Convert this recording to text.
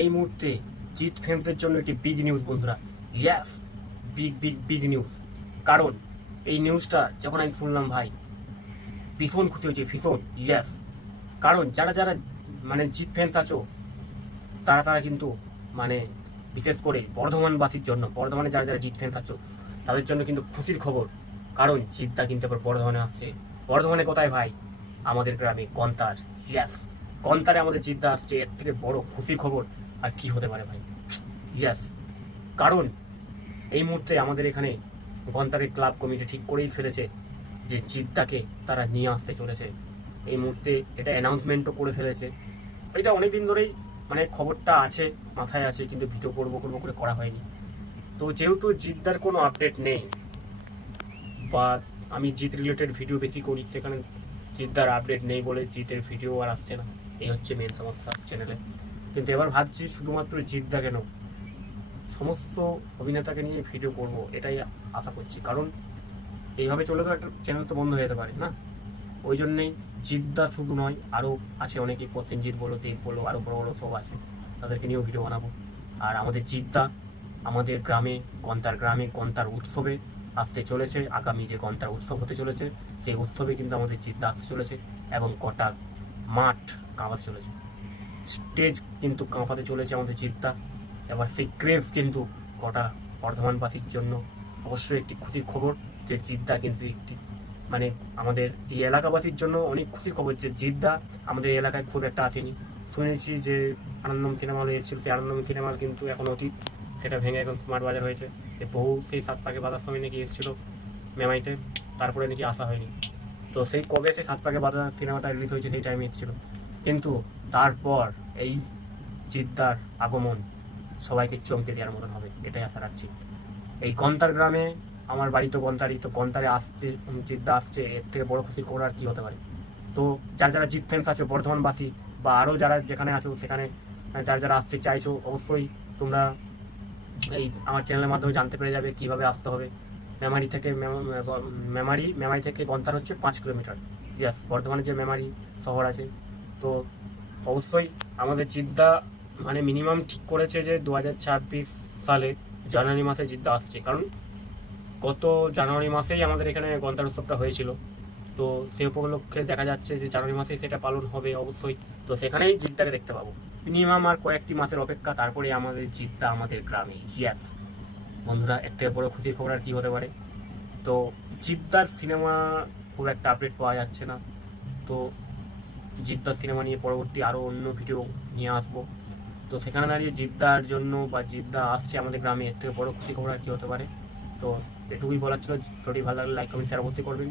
এই মুহূর্তে জিত ফ্যান্সের জন্য একটি বিগ নিউজ বন্ধুরা। Yes big big big news কারণ এই নিউজটা যখন আমি শুনলাম, ভাই, ভীষণ খুশি হয়েছে, ভীষণ ইয়াস কারণ যারা যারা মানে জিত ফ্যান্স আছো, তারা তারা কিন্তু মানে বিশেষ করে বর্ধমানবাসীর জন্য বর্ধমানে যারা যারা জিত ফ্যান্স আছো, তাদের জন্য কিন্তু খুশির খবর। কারণ জিতটা কিন্তু আবার বর্ধমানে আসছে। বর্ধমানে কোথায় ভাই, আমাদের গ্রামে কন্তার ইয়াস কন্তারে আমাদের জিতটা আসছে, এর থেকে বড় খুশি খবর আর কি হতে পারে ভাই? ইয়াস কারণ এই মুহূর্তে আমাদের এখানে গন্তারের ক্লাব কমিটি ঠিক করেই ফেলেছে যে জিদ্দাকে তারা নিয়ে আসতে চলেছে। এই মুহূর্তে এটা অ্যানাউন্সমেন্টও করে ফেলেছে। এটা অনেক দিন ধরেই মানে খবরটা আছে, মাথায় আছে, কিন্তু ভিডিও করব করব করে করা হয়নি। তো যেহেতু জিদ্দার কোনো আপডেট নেই, বা আমি জিত রিলেটেড ভিডিও বেশি করি, সেখানে জিদ্দার আপডেট নেই বলে জিতের ভিডিও আর আসছে না। এই হচ্ছে মেন সমস্যা চ্যানেলে কিন্তু এবার ভাবছি শুধুমাত্র জিদ্দা কেন? সমস্ত অভিনেতাকে নিয়ে ভিডিও করব, এটাই আশা করছি। কারণ এইভাবে চলে তো একটা চ্যানেল তো বন্ধ হয়ে যেতে পারে, না? ওই জন্যেই জিদ্দা শুধু নয় আরও আছে অনেকেই প্রসেনজিৎ বলো দেব বলো আরও বড় বড় সব আছে, তাদেরকে নিয়েও ভিডিও বানাবো। আর আমাদের জিদ্দা আমাদের গ্রামে, গন্তার গ্রামে, গন্তার উৎসবে আসতে চলেছে, আগামী যে গন্তার উৎসব হতে চলেছে, সেই উৎসবে কিন্তু আমাদের জিদ্দা আসতে চলেছে, এবং কটা মাঠ কাঁপাতে চলেছে। স্টেজ কিন্তু কাঁপাতে চলেছে আমাদের জিদ্দা এবার সেই ক্রেজ কিন্তু কটা বর্ধমানবাসীর জন্য অবশ্যই একটি খুশির খবর যে জিদ্দা কিন্তু একটি মানে আমাদের এই এলাকাবাসীর জন্য অনেক খুশির খবর যে জিদ্দা আমাদের এলাকায় খুব একটা আসেনি। শুনেছি যে আনন্দম সিনেমা হলে এসেছিল, সেই আনন্দম সিনেমার কিন্তু এখন অতীত, সেটা ভেঙে এখন স্মার্ট বাজার হয়েছে। যে বহু সেই সাত পাকে বাজার সময় নাকি এসেছিল মেমাইতে, তারপরে নাকি আসা হয়নি। তো সেই কবে সেই সাত পাকে বাজার সিনেমাটা রিলিজ হয়েছে সেই টাইমে এসেছিল। কিন্তু তারপর এই জিদ্দার আগমন সবাইকে চমকে দেওয়ার মতন হবে, এটাই আশা রাখছি। এই গন্তার গ্রামে আমার বাড়ি তো গন্তারই, তো গন্তারে আসতে, জিদ্দা আসছে, এর থেকে বড় খুশি করার কি হতে পারে? তো যারা যারা জিত ফ্যান্স আছো, বর্ধমানবাসী, বা আরও যারা যেখানে আছো, সেখানে যারা যারা আসতে চাইছো, অবশ্যই তোমরা এই আমার চ্যানেলের মাধ্যমে জানতে পেরে যাবে কীভাবে আসতে হবে। মেমারি থেকে মেমারি মেমারি থেকে গন্তার হচ্ছে পাঁচ কিলোমিটার। ইয়াস বর্ধমানে যে মেমারি শহর আছে তো অবশ্যই আমাদের জিদ্দা মানে মিনিমাম ঠিক করেছে যে দু হাজার ছাব্বিশ সালে জানুয়ারি মাসে জিদ্দা আসছে। কারণ গত জানুয়ারি মাসেই আমাদের এখানে গন্তার উৎসবটা হয়েছিল। তো সেই উপলক্ষে দেখা যাচ্ছে যে জানুয়ারি মাসে সেটা পালন হবে অবশ্যই। তো সেখানেই জিদ্দাকে দেখতে পাবো। মিনিমাম আর কয়েকটি মাসের অপেক্ষা, তারপরে আমাদের জিদ্দা আমাদের গ্রামে। ইয়াস বন্ধুরা থেকে বড় খুশির খবর আর কি হতে পারে? তো জিদ্দার সিনেমা খুব একটা আপডেট পাওয়া যাচ্ছে না। তো জিদ্দার সিনেমা নিয়ে পরবর্তী আরও অন্য ভিডিও নিয়ে আসব। তো সেখানে দাঁড়িয়ে জিদ্দার জন্য বা জিদ্দা আসছে আমাদের গ্রামে, এর থেকে বড় খুশি খবর আর কি হতে পারে। তো এটুকুই বলার ছিল। যদি ভালো লাগলে লাইক কমেন্ট শেয়ার অবশ্যই করবেন।